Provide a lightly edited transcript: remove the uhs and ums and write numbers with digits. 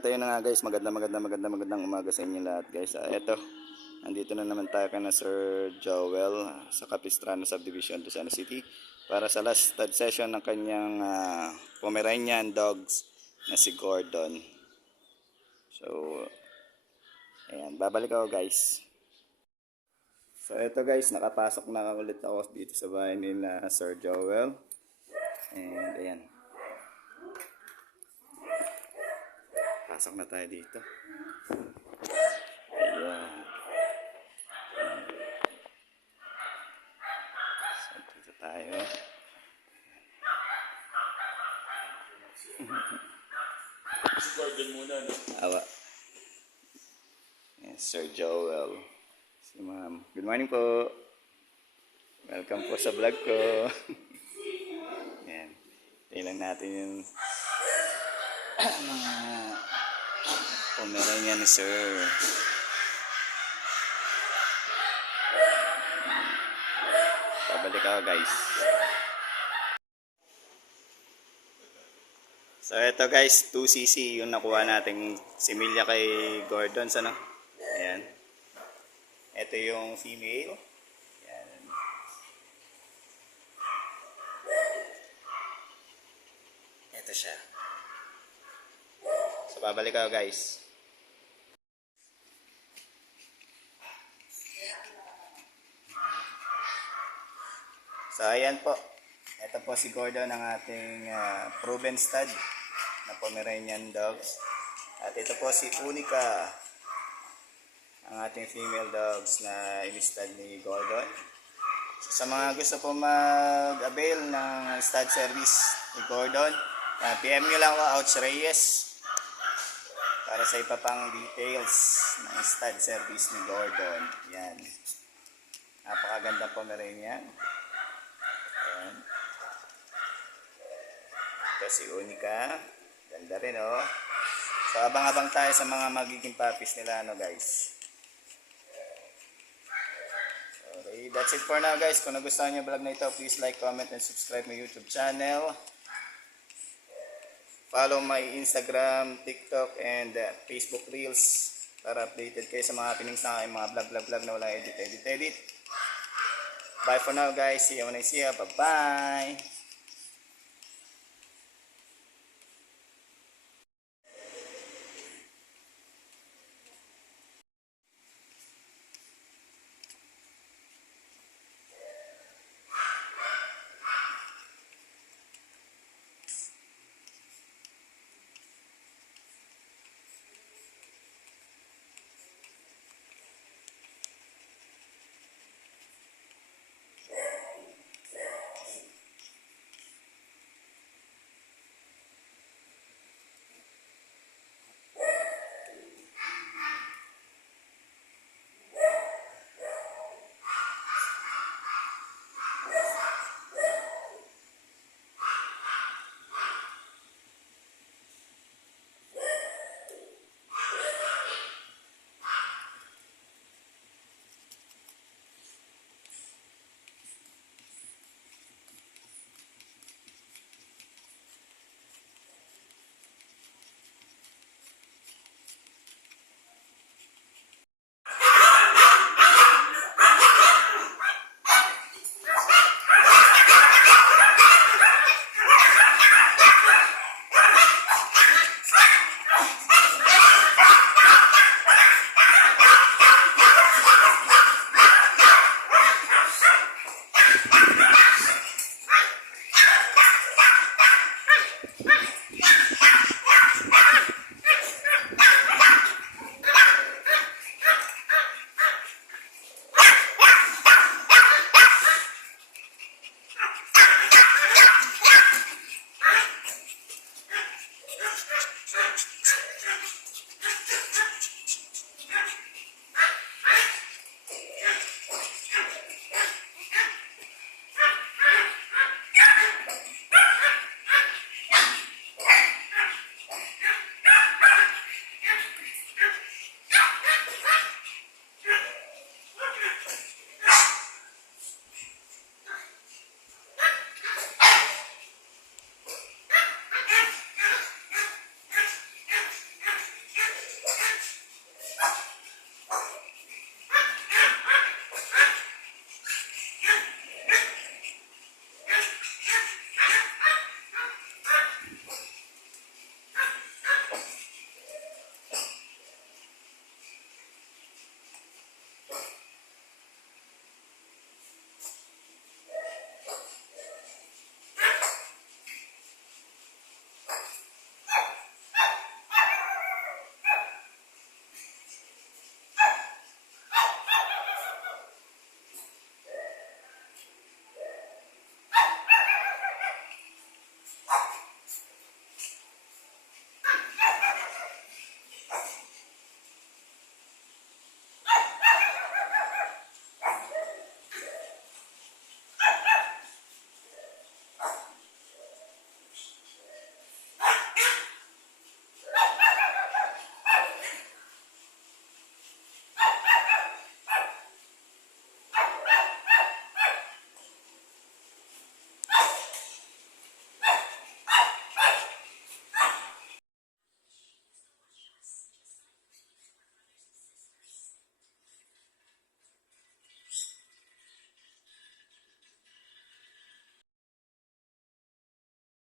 at ayun na nga guys, magandang umaga sa inyo lahat guys. Eto, nandito na naman tayo kana Sir Joel sa Capistrano Subdivision, Lucena City para sa last stud session ng kanyang Pomeranian dogs na si Gordon. So, ayan, babalik ako guys. So eto guys, nakapasok na ulit ako dito sa bahay nila Sir Joel. And ayan. Pasok na tayo dito. Ayan. So, dito tayo. Si Gordon muna, no? Awa. Yes, Sir Joel. Si ma'am. Good morning po. Welcome po sa vlog ko. Ayan. Tingnan natin yung mga Pomeranian ni Sir. Pabalik ako guys. So ito guys, 2cc yung nakuha nating similya kay Gordon, ano? Ayan. Ito yung female. Ayan. Ito siya. So babalik ako guys. So ayan po. Ito po si Gordon, ang ating proven stud na Pomeranian dogs. At ito po si Unica, ang ating female dogs na in-stud ni Gordon. So, sa mga gusto po mag-avail ng stud service ni Gordon, PM nyo lang ako, Ouch Reyes, para sa iba pang details ng stud service ni Gordon. Yan. Napakaganda Pomeranian. Ayan. Ito si Unica. Ganda rin, oh. So, abang-abang tayo sa mga magiging puppies nila, ano, guys. Okay, that's it for now, guys. Kung nagustuhan nyo vlog na ito, please like, comment, and subscribe my YouTube channel. Follow my Instagram, TikTok, and Facebook Reels para updated kayo sa mga happenings na kayo, mga vlog na walang edit. Bye for now, guys. See you when I see you. Bye-bye.